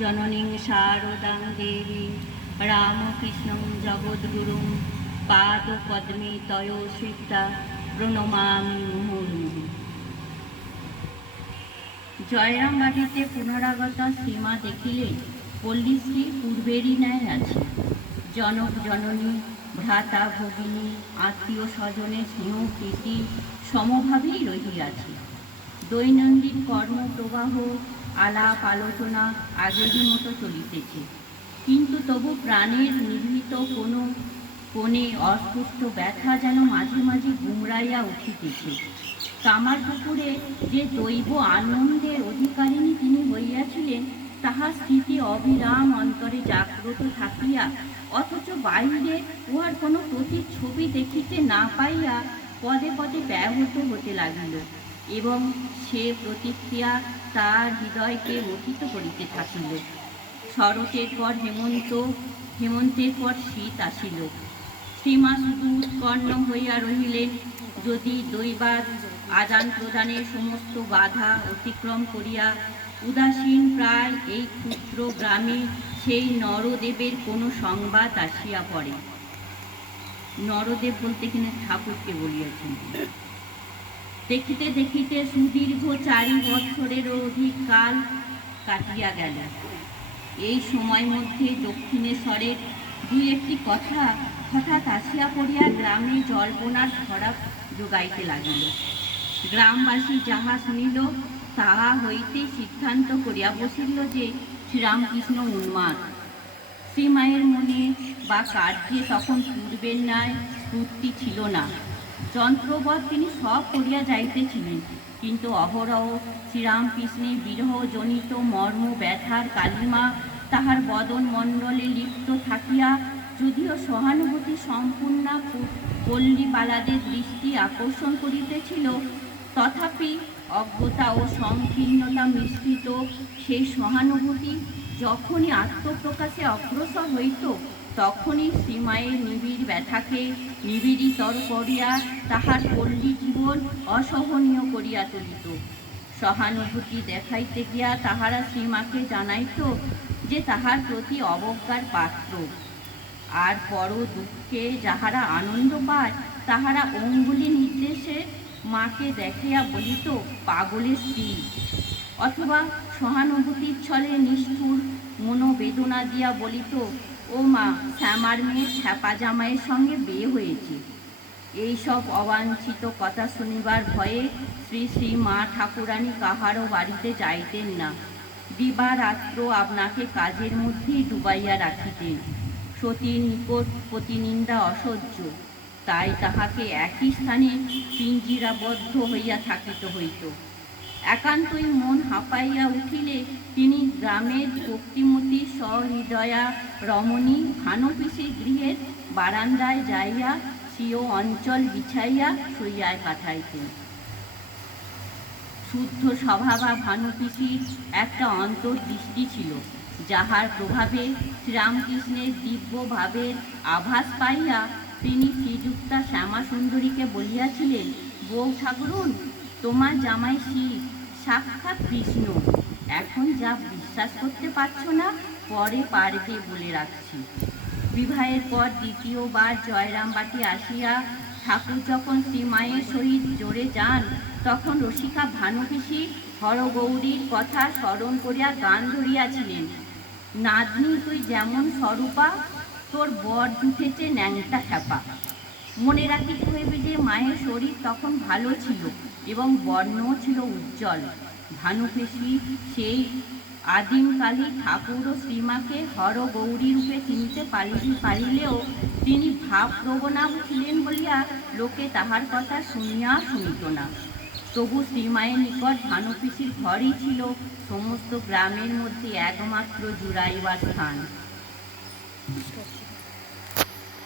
জননীং শারদাং দেবী রামকৃষ্ণং জগদ্গুরুং পাদ পদ্মে তয় শ্রিতা প্রণমামি জয়রাম বাটিতে পুনরাগত সীমা দেখিলে পল্লীশ্রী পূর্বেরই ন্যায় আছে। জনক জননী, ভ্রাতা ভগিনী, আত্মীয় স্বজনের স্নেহ প্রীতি সমভাবেই রহিয়াছে। দৈনন্দিন কর্মপ্রবাহ আলাপ আলোচনা আগেরই মতো চলিতেছে। কিন্তু তবু প্রাণের নিভৃত কোনো কোণে অস্পষ্ট ব্যথা যেন মাঝে মাঝে গুমরাইয়া উঠিতেছে। কামার পুকুরে যে দৈব আনন্দের অধিকারিণী তিনি হইয়াছিলেন তাহার স্মৃতি অবিরাম অন্তরে জাগ্রত থাকিয়া, অথচ বাইরে উহার কোনো প্রতিচ্ছবি দেখিতে না পাইয়া পদে পদে ব্যাহত হতে লাগিল। এবং সে প্রতিক্রিয়া তার হৃদয়কে গঠিত করিতে থাকিল। শরতের পর হেমন্ত, হেমন্তের পর শীত আসিল। সীমা শুধু উৎকণ্ণ হইয়া রহিলেন যদি দৈবাদ আদান প্রদানের সমস্ত বাধা অতিক্রম করিয়া উদাসীন প্রায় এই ক্ষুদ্র গ্রামে সেই নরদেবের কোনো সংবাদ আসিয়া পড়ে। নরদেব বলতে কিনা ঠাকুরকে বলিয়াছেন। দেখিতে দেখিতে সুদীর্ঘ চারি বছরেরও অধিক কাল কাটিয়া গেল। এই সময় মধ্যে দক্ষিণেশ্বরের দুই একটি কথা হঠাৎ আসিয়া পড়িয়া গ্রামে জল্পনার খরাপ যোগাইতে লাগিল। গ্রামবাসী যাহা শুনিল, তাহা হইতে সিদ্ধান্ত করিয়া বসিল যে শ্রীরামকৃষ্ণ উন্মাদ। শ্রীমায়ের মনে বা কার্যে তখন পূর্বের ন্যায় স্ফূর্তি ছিল না। যন্ত্রবৎ তিনি সব করিয়া যাইতেছিলেন। কিন্তু অহরহ শ্রীরামকৃষ্ণের বিরহজনিত মর্ম, ব্যথার কালিমা, তাহার বদন মণ্ডলে লিপ্ত থাকিয়া যদিও সহানুভূতি সম্পূর্ণ পল্লীবালাদের দৃষ্টি আকর্ষণ করিতেছিল, তথাপি অজ্ঞতা ও সংকীর্ণতা মিশ্রিত সেই সহানুভূতি যখনই আত্মপ্রকাশে অগ্রসর হইত তখনই শ্রীমায়ের নিবিড় ব্যথাকে নিবিড়িতর করিয়া তাহার পল্লী জীবন অসহনীয় করিয়া তুলিত। সহানুভূতি দেখাইতে গিয়া তাহারা শ্রীমাকে জানাইত যে তাহার প্রতি অবজ্ঞার পাত্র। আর পর দুঃখে যাহারা আনন্দ পায়, তাহারা অঙ্গুলি নির্দেশে মাকে দেখিয়া বলিত, পাগলের স্ত্রী। অথবা সহানুভূতির ছলে নিষ্ঠুর মনোবেদনা দিয়া বলিত ও মা, শ্যামার মেয়ে ছ্যাপা জামাইয়ের সঙ্গে বিয়ে হয়েছে। এইসব অবাঞ্ছিত কথা শুনিবার ভয়ে শ্রী শ্রী মা ঠাকুরানী কাহারও বাড়িতে যাইতেন না। দিবারাত্র আপনাকে কাজের মধ্যেই ডুবাইয়া রাখিতেন। সতীর নিকট প্রতিনিন্দা অসহ্য। তাই তাহাকে একই স্থানে পিঞ্জিরাবদ্ধ হইয়া থাকিতে হইত। একান্তই মন হাঁপাইয়া উঠিলে তিনি গ্রামের ভক্তিমতী সহৃদয়া রমণী ভানুপিসির গৃহের বারান্দায় যাইয়া স্বীয় অঞ্চল বিছাইয়া শুইয়ায় কাটাইতেন শুদ্ধ স্বভাবা ভানুপিসির একটা অন্তর্দৃষ্টি ছিল, যাহার প্রভাবে শ্রীরামকৃষ্ণের দিব্য ভাবের আভাস পাইয়া তিনি শ্রীযুক্তা শ্যামা সুন্দরীকে বলিয়াছিলেন, বউ ঠাকুরুন তোমার জামাই শিব সাক্ষাৎ বিষ্ণু। এখন যা বিশ্বাস করতে পারছ না, পরে পারবে বলে রাখছি। বিবাহের পর দ্বিতীয়বার জয়রামবাটি আসিয়া ঠাকুর যখন শ্রীমায়ের সহিত জোরে যান, তখন রসিকা ভানুপিসি হরগৌরীর কথা স্মরণ করিয়া গান ধরিয়াছিলেন। নাতনি, তুই যেমন স্বরূপা, তোর বর জুটেছে ন্যাংটা খ্যাপা। মনে রাখিতে হইবে যে মায়ের শরীর তখন ভালো ছিল এবং বর্ণও ছিল উজ্জ্বল। ভানুপেশি সেই আদিমকালী ঠাকুর ও শ্রীমাকে হর গৌরী রূপে চিনিতে পারি পারিলেও তিনি ভাব ভাবপ্রবণা ছিলেন বলিয়া লোকে তাহার কথা শুনিয়া শুনিত না। তবু শ্রীমায়ের নিকট ভানুপিসির ঘরই ছিল সমস্ত গ্রামের মধ্যে একমাত্র জুড়াইবার স্থান।